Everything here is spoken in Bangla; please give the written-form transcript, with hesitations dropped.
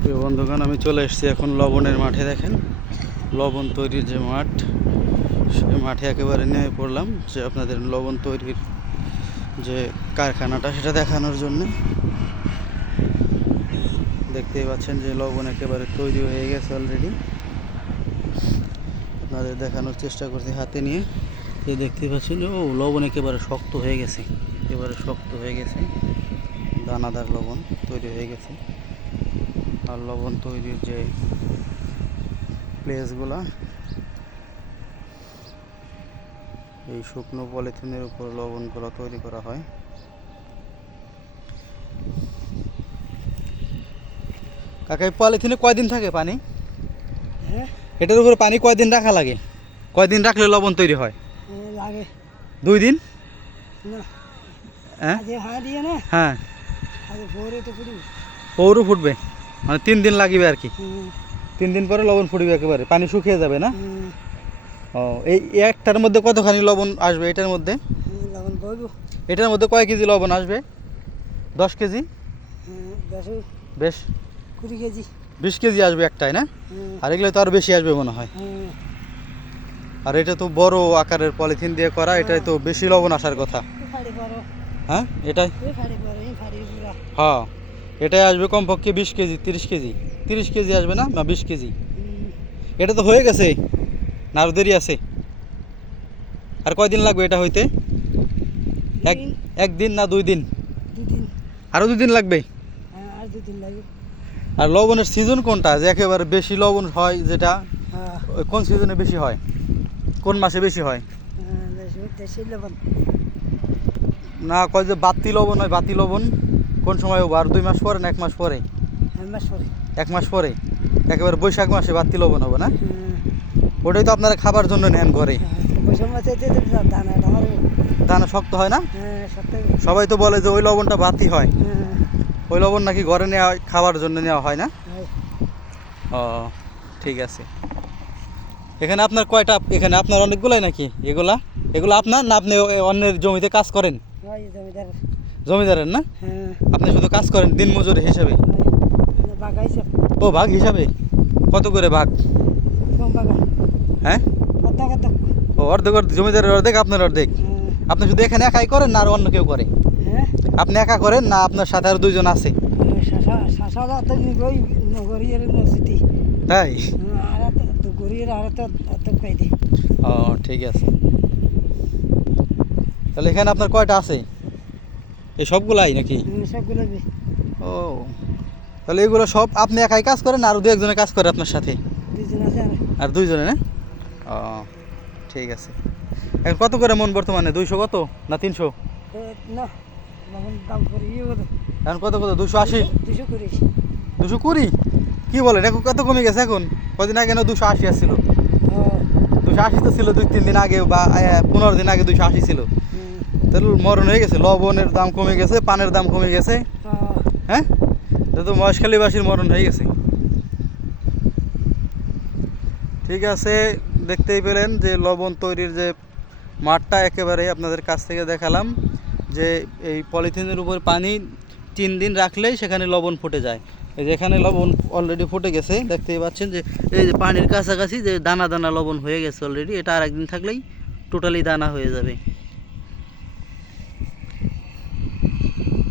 প্রিয় বন্ধুগণ, আমি চলে এসেছি এখন লবণের মাঠে। দেখেন লবণ তৈরির যে মাঠ, সেই মাঠে একেবারে নিয়ে পড়লাম যে আপনাদের লবণ তৈরির যে কারখানাটা সেটা দেখানোর জন্য। দেখতেই পাচ্ছেন যে লবণ একেবারে তৈরি হয়ে গেছে অলরেডি। আপনাদের দেখানোর চেষ্টা করছি হাতে নিয়ে। যে দেখতেই পাচ্ছেন যে লবণ একেবারে শক্ত হয়ে গেছে, একেবারে শক্ত হয়ে গেছে, দানাদার লবণ তৈরি হয়ে গেছে। আর লবণ তৈরির যে প্লেসগুলা, এই শুকনো পলিথিনের উপর লবণগুলো তৈরি করা হয়। কাকা, এই পলিথিনে কয়দিন থাকে পানি? এটার উপরে পানি কয়দিন রাখা লাগে? কয়দিন রাখলে লবণ তৈরি হয়? লাগে 2 দিন। হ্যাঁ, হ্যাঁ, পৌরও ফুটবে, মানে 3 দিন লাগবে আর কি। 3 দিন পরে লবণ ফুটবে, একেবারে পানি শুকিয়ে যাবে না? ও, এই একটার মধ্যে কতখানি লবণ আসবে? এটার মধ্যে কয় কেজি লবণ আসবে? 10 কেজি? বেশ 20 কেজি 20 কেজি আসবে একটাই না? আর এগুলো তো আরো বেশি আসবে মনে হয়। আর এটা তো বড় আকারের পলিথিন দিয়ে করা, এটাই তো বেশি লবণ আসার কথা। হ্যাঁ, এটাই। হ্যাঁ, এটাই আসবে কমপক্ষে 20 কেজি, 30 কেজি আসবে না? 20 কেজি। এটা তো হয়ে গেছে না, আরো দেরি আছে? আর কয়দিন লাগবে এটা হইতে? একদিন না 2 দিন? আরো 2 দিন লাগবে। আর লবণের সিজন কোনটা যে একেবারে বেশি লবণ হয়, যেটা কোন সিজনে বেশি হয়? কোন মাসে বেশি হয়? না, কয় যে বাতি লবণ হয়, বাতি লবণ কোন সময় হবে? আর 2 মাস পরে না 1 মাস পরে? 1 মাস পরে, একেবারে বৈশাখ মাসে বাতি লবণ হবে না? ওটাই তো আপনারা খাবার জন্য নেন ঘরে। দানা শক্ত হয় না? সবাই তো বলে যে ওই লবণটা বাতি হয়। ওই লবণ নাকি ঘরে নেওয়া হয়, খাবার জন্য নেওয়া হয় না? ও, ঠিক আছে। এখানে আপনার কয়টা? এখানে আপনার অনেকগুলাই নাকি? এগুলা আপনার না আপনি অন্যের জমিতে কাজ করেন? জমিদারের না? আপনি শুধু কাজ করেন দিন মজুরি হিসাবে? ও, ভাগ হিসাবে? কত করে ভাগ? হ্যাঁ, ও, অর্ধেক জমিদারের অর্ধেক, আপনার অর্ধেক। আপনি শুধু এখানে একাই করেন না আর অন্য কেউ করে? আপনি একা করেন না আপনার সাথে আর 2 জন আছে? তাই? ও, ঠিক আছে। তাহলে এখানে আপনার কয়টা আছে? এই সবগুলাই নাকি? ও, তাহলে এগুলো সব আপনি একাই কাজ করেন আর 2 একজনে কাজ করে আপনার সাথে? আর 2 জনে না? ও, ঠিক আছে। এখন কত করে মন বর্তমানে? 200 কত না 300? এখন কত 280? 220? কি বলেন, এখন কত কমে গেছে? এখন কদিন আগে না 280 আসছিল? 280 তো ছিল 2-3 দিন আগে, বা 15 দিন আগে 280 ছিল। তাহলে মরণ হয়ে গেছে, লবণের দাম কমে গেছে, পানের দাম কমে গেছে। হ্যাঁ, তো মহেশখালীবাসীর মরণ হয়ে গেছে। ঠিক আছে, দেখতেই পেলেন যে লবণ তৈরির যে মাঠটা একেবারে আপনাদের কাছ থেকে দেখালাম, যে এই পলিথিনের উপর পানি 3 দিন রাখলেই সেখানে লবণ ফুটে যায়। এই যে এখানে লবণ অলরেডি ফুটে গেছে, দেখতেই পাচ্ছেন যে এই যে পানির কাছাকাছি যে দানা দানা লবণ হয়ে গেছে অলরেডি। এটা আর একদিন থাকলেই টোটালি দানা হয়ে যাবে।